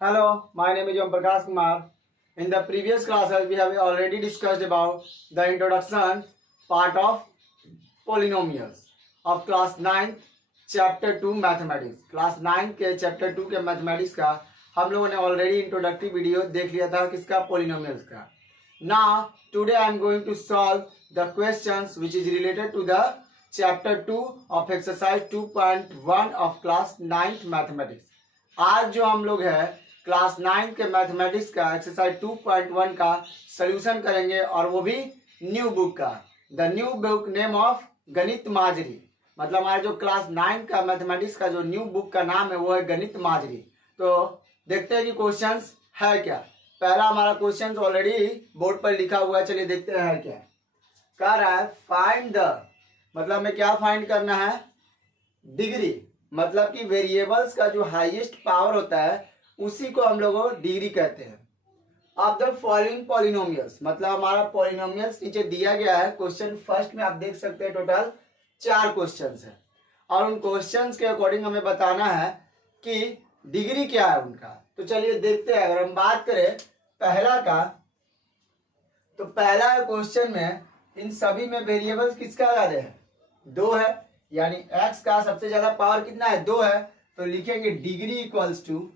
Hello, my name is Om Prakash Kumar. In the previous classes, we have already discussed about the introduction part of polynomials of class 9 chapter 2 mathematics. Class 9 के chapter 2 के mathematics का हम लोगों ने already introductive video देख लिया था किसका polynomials का. Now today I am going to solve the questions which is related to the chapter 2 of exercise 2.1 of class 9th mathematics. आज जो हम लोग है क्लास 9 के मैथमेटिक्स का एक्सरसाइज 2.1 का सॉल्यूशन करेंगे और वो भी न्यू बुक का. The new book name of गणित माजरी. मतलब हमारा जो क्लास 9 का मैथमेटिक्स का जो न्यू बुक का नाम है वो है गणित माजरी. तो देखते हैं कि क्वेश्चंस है क्या. पहला हमारा क्वेश्चन ऑलरेडी बोर्ड पर लिखा हुआ है, चलिए देखते हैं क्या कह रहा है. फाइंड द, मतलब हमें क्या फाइंड करना है, डिग्री. मतलब कि वेरिएबल्स का जो हाईएस्ट पावर होता है उसी को हम लोग डिग्री कहते हैं. ऑफ द फॉलोइंग पॉलिनोमियल्स, मतलब हमारा पॉलिनोमियल्स नीचे दिया गया है. क्वेश्चन फर्स्ट में आप देख सकते हैं टोटल 4 क्वेश्चंस है और उन क्वेश्चंस के अकॉर्डिंग हमें बताना है कि डिग्री क्या है उनका. तो चलिए देखते हैं. अगर हम बात करें पहला का, तो पहला क्वेश्चन में इन सभी में वेरिएबल्स किसका ज्यादा है, 2 है. यानी x का सबसे ज्यादा पावर कितना है, 2 है. तो लिखेंगे डिग्री इक्वल्स टू,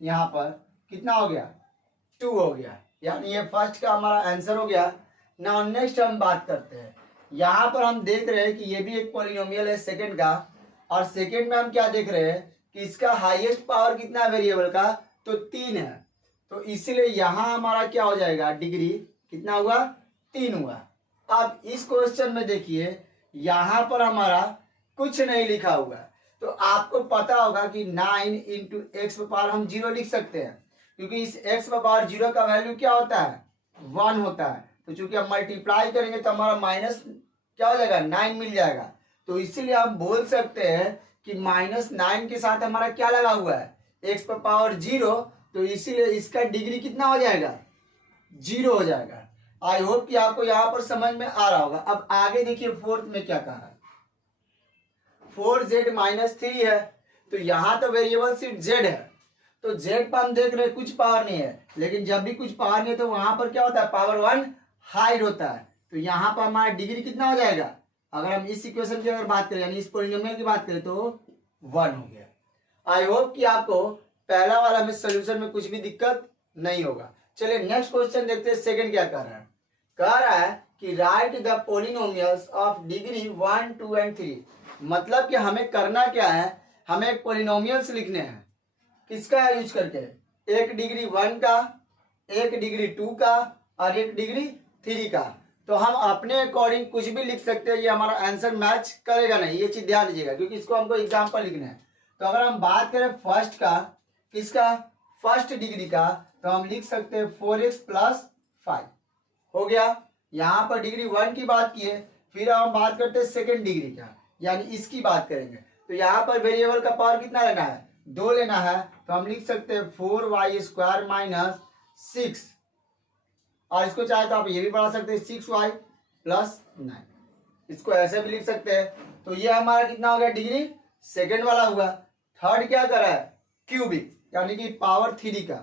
यहाँ पर कितना हो गया, 2 हो गया. यानी ये फर्स्ट का हमारा आंसर हो गया. नाउ नेक्स्ट हम बात करते हैं. यहाँ पर हम देख रहे हैं कि ये भी एक पॉलिनोमियल है सेकंड का, और सेकंड में हम क्या देख रहे हैं कि इसका हाईएस्ट पावर कितना है वेरिएबल का, तो 3 है. तो इसीलिए यहाँ हमारा क्या हो जाएगा, डिग्री कितना हुआ, 3 हुआ. अब इस क्वेश्चन में देखिए यहाँ पर हमारा कुछ नहीं लिखा हुआ है. तो आपको पता होगा कि 9 इंटू एक्स पावर हम 0 लिख सकते हैं, क्योंकि इस एक्स पावर 0 का वैल्यू क्या होता है, 1 होता है. तो चूंकि हम मल्टीप्लाई करेंगे तो हमारा माइनस क्या हो जाएगा, 9 मिल जाएगा. तो इसीलिए हम बोल सकते हैं कि -9 के साथ हमारा क्या लगा हुआ है, एक्स पावर 0. तो इसीलिए इसका डिग्री कितना हो जाएगा, 0 हो जाएगा. आई होप कि आपको यहाँ पर समझ में आ रहा होगा. अब आगे देखिए फोर्थ में क्या कहा है, 4z-3 है. तो यहाँ तो वेरिएबल सिर्फ z है, तो z पर हम देख रहे हैं कुछ पावर नहीं है. लेकिन जब भी कुछ पावर नहीं है तो वहां पर क्या होता है, पावर 1 हाइड होता है. तो यहाँ पर हमारा डिग्री कितना हो जाएगा, अगर हम इस इक्वेशन की अगर बात करें यानी इस पॉलिनोमियल की बात करें तो 1 हो गया. आई होप कि आपको पहला वाला में सोल्यूशन में कुछ भी दिक्कत नहीं होगा. चलिए नेक्स्ट क्वेश्चन देखते हैं. सेकंड क्या कर रहा है, कह रहा है कि right the polynomials of degree 1, 2 and 3. मतलब कि हमें करना क्या है, हमें एक पॉलिनोमियल्स लिखने हैं. किसका यूज करके, एक डिग्री 1 का, एक डिग्री 2 का और एक डिग्री 3 का. तो हम अपने अकॉर्डिंग कुछ भी लिख सकते हैं, ये हमारा आंसर मैच करेगा नहीं, ये चीज ध्यान दीजिएगा, क्योंकि इसको हमको एग्जाम्पल लिखना है. तो अगर हम बात करें फर्स्ट का, किसका, फर्स्ट डिग्री का, तो हम लिख सकते हैं 4x + 5 हो गया. यहाँ पर डिग्री 1 की बात की है. फिर हम बात करते हैं सेकेंड डिग्री का, यानी इसकी बात करेंगे. तो यहाँ पर वेरिएबल का पावर कितना लेना है, 2 लेना है. तो हम लिख सकते हैं 4y² - 6, और इसको चाहे तो आप ये भी बढ़ा सकते हैं 6y + 9. इसको ऐसे भी लिख सकते हैं. तो ये हमारा कितना हो गया, डिग्री सेकेंड वाला हुआ. थर्ड क्या कर रहा है, क्यूबिक, यानी कि पावर 3 का.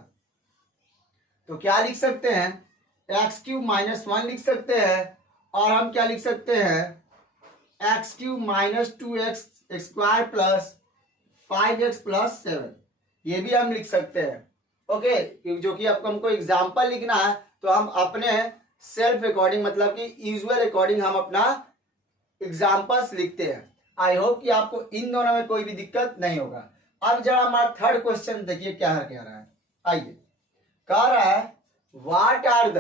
तो क्या लिख सकते हैं, x³ - 1 लिख सकते हैं, और हम क्या लिख सकते हैं, x³ - 2x² + 5x + 7. ये भी हम लिख सकते हैं. ओके, जो कि आपको हमको एग्जाम्पल लिखना है, तो हम अपने सेल्फ अकॉर्डिंग, मतलब कि यूजुअल अकॉर्डिंग हम अपना एग्जाम्पल्स लिखते हैं. आई होप कि आपको इन दोनों में कोई भी दिक्कत नहीं होगा. अब जरा हमारा थर्ड क्वेश्चन देखिए क्या है, कह रहा है. आइए, कह रहा है what are the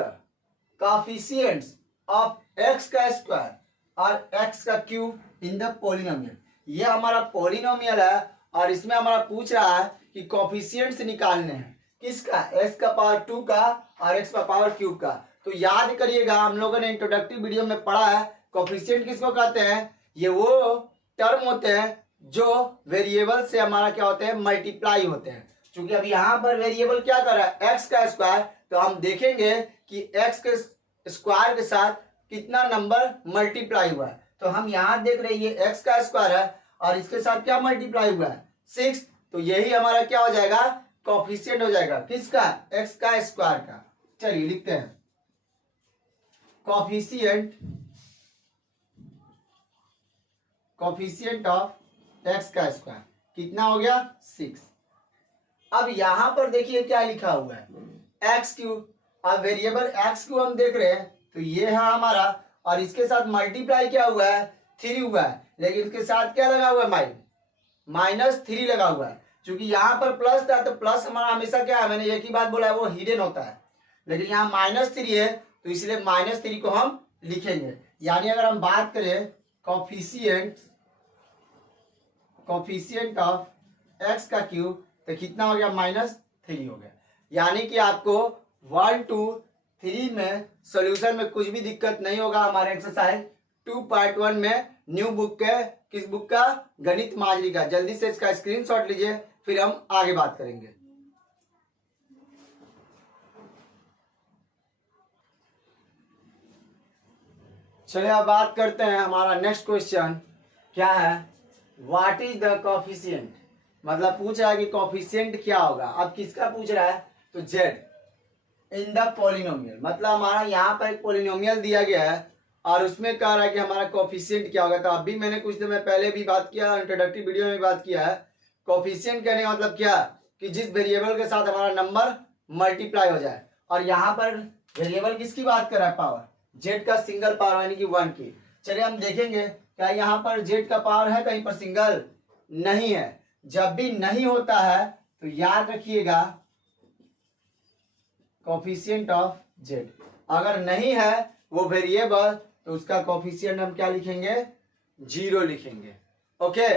coefficients of x² और x³ इन द पॉलिनोमियल. ये हमारा पॉलिनोमियल है और इसमें हमारा पूछ रहा है कि कोएफिशिएंट्स निकालने हैं. किसका, x⁻² का और x⁻³ का. तो याद करिएगा, हम लोगों ने इंट्रोडक्टिव वीडियो में पढ़ा है कोएफिशिएंट किसको कहते हैं. ये वो टर्म होते हैं जो वेरिएबल से हमारा क्या होते हैं, मल्टीप्लाई होते हैं. क्योंकि अब यहाँ पर वेरिएबल क्या कर रहा है, x का स्क्वायर. तो हम देखेंगे कि x के स्क्वायर के साथ कितना नंबर मल्टीप्लाई हुआ है. तो हम यहाँ देख रहे हैं ये x का स्क्वायर है और इसके साथ क्या मल्टीप्लाई हुआ है, 6. तो यही हमारा क्या हो जाएगा, कोफिशिएंट हो जाएगा किसका, एक्स का स्क्वायर का। चलिए लिखते हैं कोफिशिएंट ऑफ एक्स का स्क्वायर कितना हो गया 6। अब यहां पर देखिए क्या लिखा हुआ है एक्स क्यूब। अब वेरिएबल एक्स क्यूब हम देख रहे हैं तो ये है हमारा, और इसके साथ मल्टीप्लाई क्या हुआ है 3 हुआ है, लेकिन इसके साथ क्या लगा हुआ है -3 लगा हुआ है। क्योंकि यहाँ पर प्लस था तो प्लस हमारा हमेशा क्या है, मैंने एक ही बात बोला है वो हिडन होता है, लेकिन यहाँ -3 है तो इसलिए -3 को हम लिखेंगे। यानी अगर हम बात करें कोफिशिएंट ऑफ एक्स का क्यूब तो कितना हो गया -3 हो गया। यानी कि आपको 1 2 3 में सॉल्यूशन में कुछ भी दिक्कत नहीं होगा। हमारे एक्सरसाइज 2.1 में न्यू बुक के किस बुक का, गणित माजरी का। जल्दी से इसका स्क्रीनशॉट लीजिए फिर हम आगे बात करेंगे। चलिए अब बात करते हैं, हमारा नेक्स्ट क्वेश्चन क्या है, व्हाट इज द कोफिशिएंट। मतलब पूछ रहा है कि कोफिशिएंट क्या होगा। अब किसका पूछ रहा है तो जेड इन द पॉलिनोमियल। मतलब हमारा यहाँ पर एक पॉलिनोमियल दिया गया है और उसमें कह रहा है कि हमारा कोफिशिएंट क्या होगा। तो अभी मैंने कुछ दिन पहले भी बात किया, इंट्रोडक्टरी वीडियो में बात किया है। कोफिशिएंट कहने का मतलब क्या, कि जिस वेरिएबल के साथ हमारा नंबर मल्टीप्लाई हो जाए। और यहाँ पर वेरिएबल किसकी बात कर रहा है, पावर, जेड का सिंगल पावर यानी कि 1 की। चलिए हम देखेंगे क्या यहाँ पर जेड का पावर है कहीं पर सिंगल, नहीं है। जब भी नहीं होता है तो याद रखिएगा कोफिशिएंट ऑफ जेड। अगर नहीं है वो वेरिएबल तो उसका कोफिशिएंट हम क्या लिखेंगे, 0 लिखेंगे। ओके,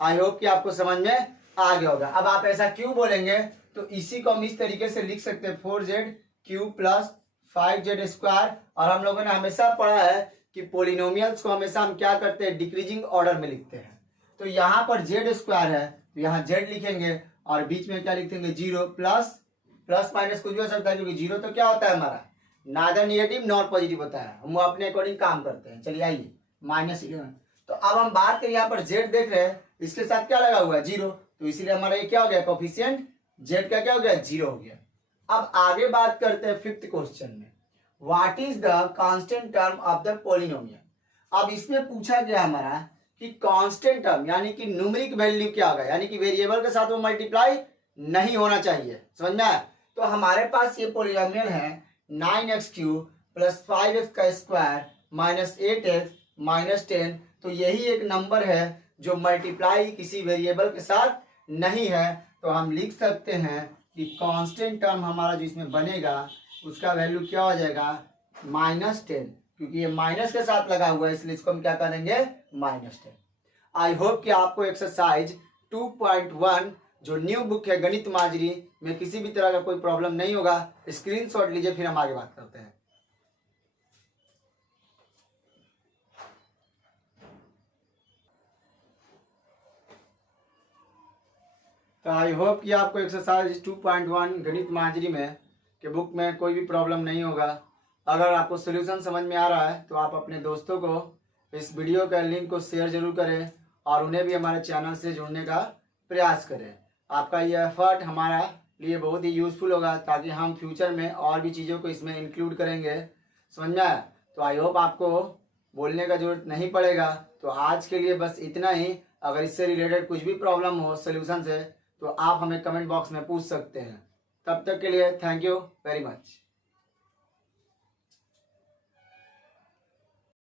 आई होप कि आपको समझ में आ गया होगा। अब आप ऐसा क्यों बोलेंगे तो इसी को हम इस तरीके से लिख सकते हैं 4z cube plus 5z square. और हम लोगों ने हमेशा पढ़ा है कि पोलिनोमियल्स को हमेशा हम क्या करते हैं, डिक्रीजिंग ऑर्डर में लिखते हैं। तो यहाँ पर z स्क्वायर है तो यहाँ z लिखेंगे और बीच में क्या लिखेंगे 0 प्लस माइनस कुछ भी हो सकता है, क्योंकि 0 तो क्या होता है हमारा, नादर निगेटिव नॉर पॉजिटिव होता है। हम अपने अकॉर्डिंग काम करते हैं। चलिए आइए -11। तो अब हम बात करें यहाँ पर z देख रहे हैं, इसके साथ क्या लगा हुआ है 0, तो इसीलिए हमारा ये क्या हो गया कोफिशिएंट z का क्या हो गया 0 हो गया। अब आगे बात करते हैं 5th क्वेश्चन में, what is the constant term of the polynomial. अब इसमें पूछा गया हमारा कि कांस्टेंट टर्म यानी कि न्यूमेरिक वैल्यू क्या होगा, यानी कि वेरिएबल के साथ वो मल्टीप्लाई नहीं होना चाहिए, समझ में आया। तो हमारे पास ये पॉलिनोमियल है 9x क्यूब प्लस 5x का स्क्वायर माइनस 8x माइनस 10। तो यही एक नंबर है जो मल्टीप्लाई किसी वेरिएबल के साथ नहीं है। तो हम लिख सकते हैं कि कांस्टेंट टर्म हमारा जो इसमें बनेगा उसका वैल्यू क्या हो जाएगा -10, क्योंकि ये माइनस के साथ लगा हुआ है इसलिए इसको हम क्या करेंगे -10। आई होप कि आपको एक्सरसाइज 2.1 जो न्यू बुक है गणित माजरी में किसी भी तरह का कोई प्रॉब्लम नहीं होगा। स्क्रीनशॉट लीजिए फिर हम आगे बात करते हैं। तो आई होप कि आपको एक्सरसाइज 2.1 गणित माजरी में के बुक में कोई भी प्रॉब्लम नहीं होगा। अगर आपको सोल्यूशन समझ में आ रहा है तो आप अपने दोस्तों को इस वीडियो का लिंक को शेयर जरूर करें और उन्हें भी हमारे चैनल से जुड़ने का प्रयास करें। आपका ये एफर्ट हमारा लिए बहुत ही यूजफुल होगा ताकि हम फ्यूचर में और भी चीज़ों को इसमें इंक्लूड करेंगे, समझ में आया। तो आई होप आपको बोलने का जरूरत नहीं पड़ेगा। तो आज के लिए बस इतना ही। अगर इससे रिलेटेड कुछ भी प्रॉब्लम हो सोल्यूशन से तो आप हमें कमेंट बॉक्स में पूछ सकते हैं। तब तक के लिए थैंक यू वेरी मच।